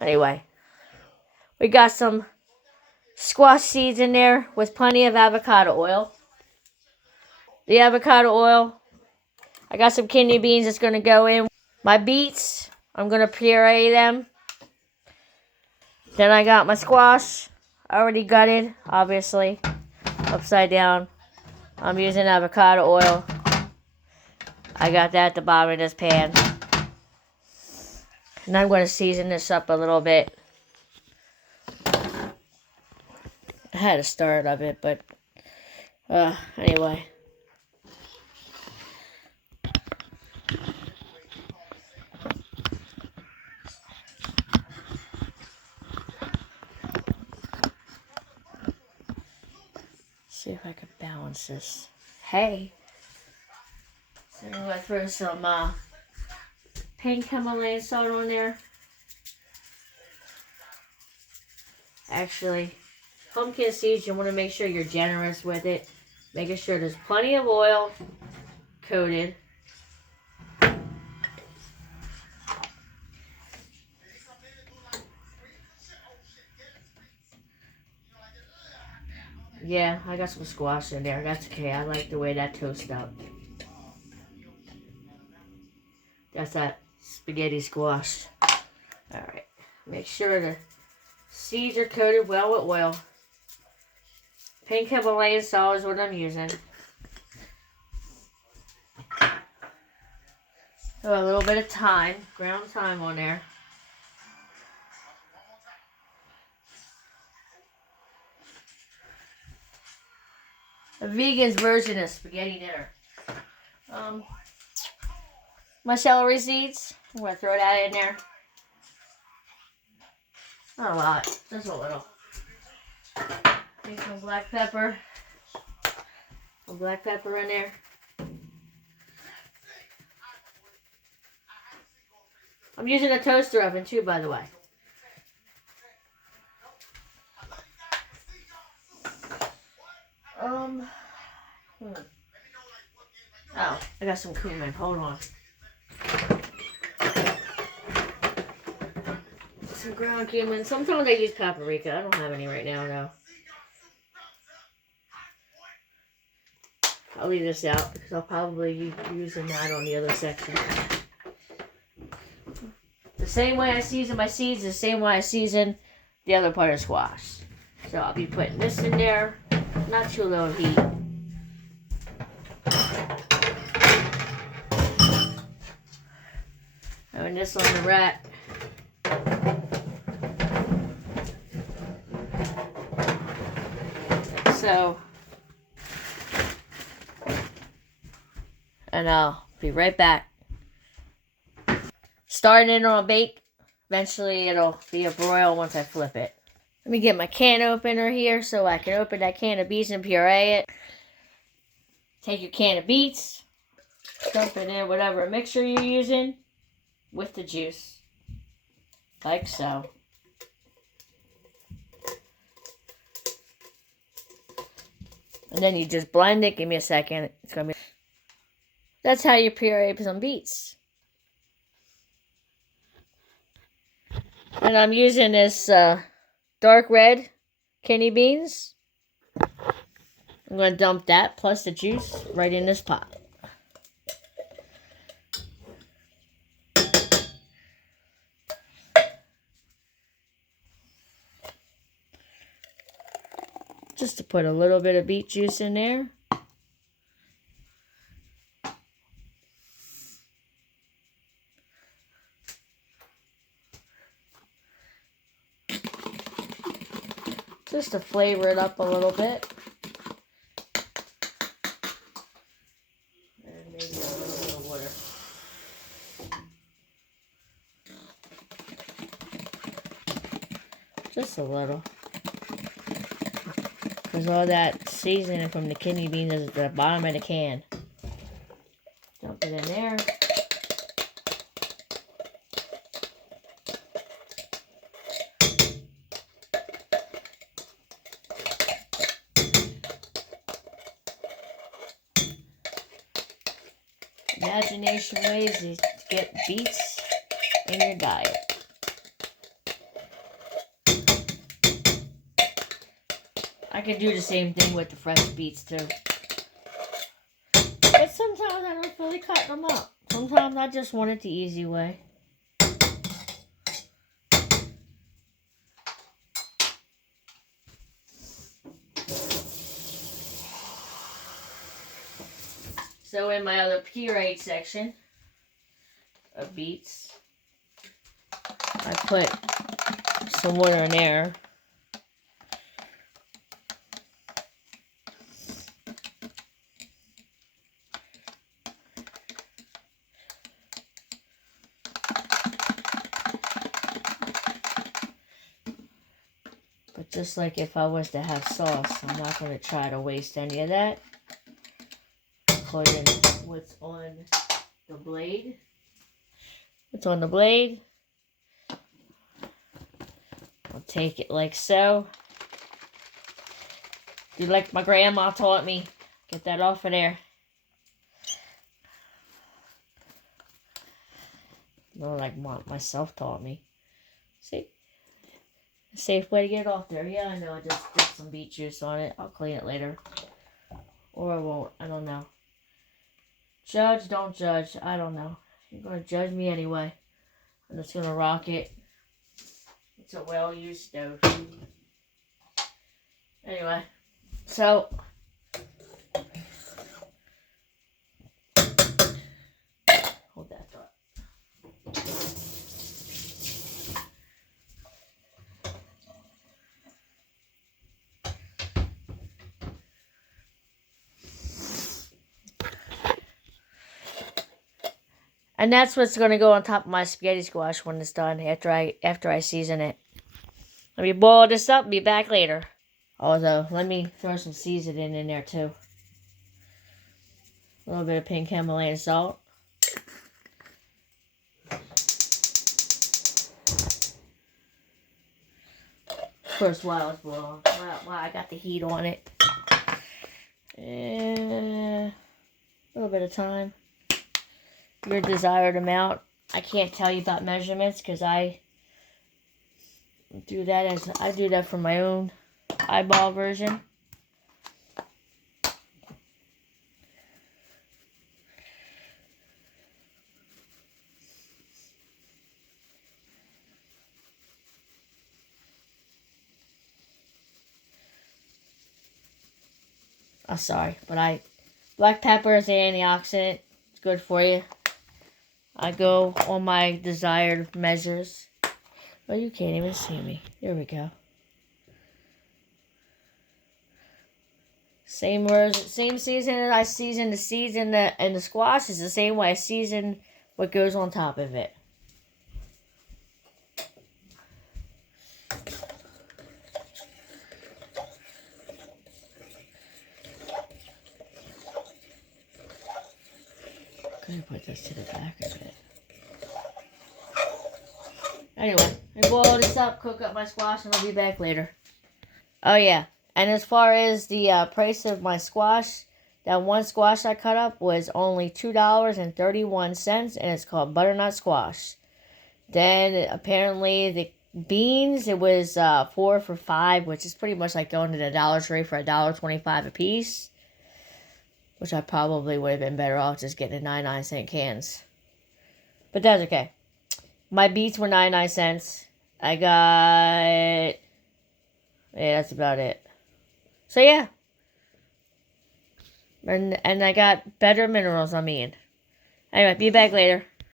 Anyway, we got some squash seeds in there with plenty of avocado oil. The avocado oil, I got some kidney beans that's going to go in. My beets, I'm going to puree them. Then I got my squash, already gutted, obviously, upside down. I'm using avocado oil. I got that at the bottom of this pan. And I'm going to season this up a little bit. I had a start of it, but anyway. See if I can balance this. Hey. So I'm going to throw some pink Himalayan salt on there. Actually, pumpkin seeds, you want to make sure you're generous with it. Making sure there's plenty of oil coated. Yeah, I got some squash in there. That's okay. I like the way that toasts up. That's that spaghetti squash. Alright. Make sure the seeds are coated well with oil. Pink Himalayan salt is what I'm using. Throw a little bit of thyme, ground thyme on there. A vegan's version of spaghetti dinner. My celery seeds, I'm going to throw that in there. Not a lot, just a little. Make some black pepper. Some black pepper in there. I'm using a toaster oven too, by the way. Oh, I got some cumin. Hold on. Some ground cumin. Sometimes I use paprika. I don't have any right now, though. I'll leave this out because I'll probably be using that on the other section. The same way I season my seeds, the same way I season the other part of squash. So I'll be putting this in there, not too low in heat. Throwing this on the rack. Like so. And I'll be right back. Starting it on a bake. Eventually it'll be a broil once I flip it. Let me get my can opener here so I can open that can of beets and puree it. Take your can of beets. Dump it in whatever mixture you're using with the juice. Like so. And then you just blend it. Give me a second. It's gonna be. That's how you puree some beets. And I'm using this dark red kidney beans. I'm going to dump that plus the juice right in this pot. Just to put a little bit of beet juice in there. Just to flavor it up a little bit. And maybe a little bit of water. Just a little. Because all that seasoning from the kidney beans is at the bottom of the can. Dump it in there. Imagination ways to get beets in your diet. I could do the same thing with the fresh beets too. But sometimes I don't feel like cutting them up. Sometimes I just want it the easy way. So in my other pureed section of beets, I put some water in there. But just like if I was to have sauce, I'm not going to try to waste any of that. Put in what's on the blade. What's on the blade. I'll take it like so. Do like my grandma taught me. Get that off of there. Not like myself taught me. See? A safe way to get it off there. Yeah, I know. I just put some beet juice on it. I'll clean it later. Or I won't. I don't know. Judge, don't judge. I don't know. You're going to judge me anyway. I'm just going to rock it. It's a well-used stove. Anyway. So. Hold that thought. And that's what's going to go on top of my spaghetti squash when it's done, after I season it. Let me boil this up and be back later. Also, let me throw some seasoning in there too. A little bit of pink Himalayan salt. First, while it's boiling, while I got the heat on it. A little bit of thyme. Your desired amount. I can't tell you about measurements because I do that for my own eyeball version. I'm sorry, but black pepper is an antioxidant. It's good for you. I go on my desired measures. Oh, you can't even see me. There we go. Same season as I season the seeds and the squash is the same way I season what goes on top of it. Gonna put this to the back of it. Anyway, I boil this up, cook up my squash, and I'll be back later. Oh yeah, and as far as the price of my squash, that one squash I cut up was only $2.31, and it's called butternut squash. Then apparently the beans, it was 4 for $5, which is pretty much like going to the Dollar Tree for $1.25 a piece. Which I probably would have been better off just getting the 99-cent cans. But that's okay. My beets were 99 cents. I got... Yeah, that's about it. So, yeah. And I got better minerals, I mean. Anyway, be back later.